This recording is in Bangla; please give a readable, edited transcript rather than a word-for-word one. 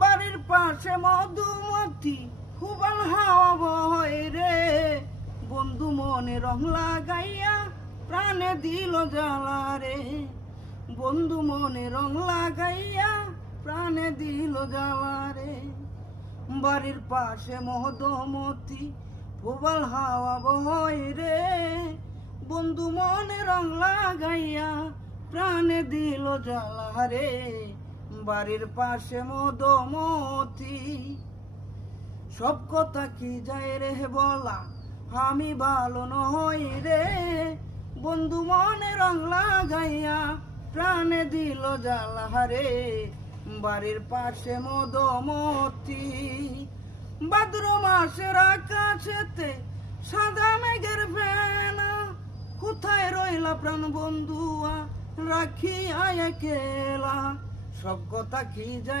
বাড়ির পাশে মধুমতি খুবাল হাওয়া বয় রে, বন্ধু মনে রং লাগাইয়া প্রাণে দিল জ্বালা রে, বন্ধু মনে রং লাগাইয়া প্রাণে দিল জ্বালা রে। বাড়ির পাশে মধুমতি খুবাল হাওয়া বয় রে, বন্ধু মনে রং লাগাইয়া প্রাণে দিল জ্বালা রে, বাড়ির পাশে মধুমতি। সব কথা কি যায় রে বলা, আমি ভালো নই রে, বন্ধু মনে রং লাগাইয়া প্রাণে দিল জ্বালা রে, বাড়ির পাশে মধুমতি। ভাদ্র মাসের আকাশেতে সাদা মেঘের ফেনা, কোথায় রইলা প্রাণ বন্ধুয়া রাখি আয় কেলা। সব কথা কি যায়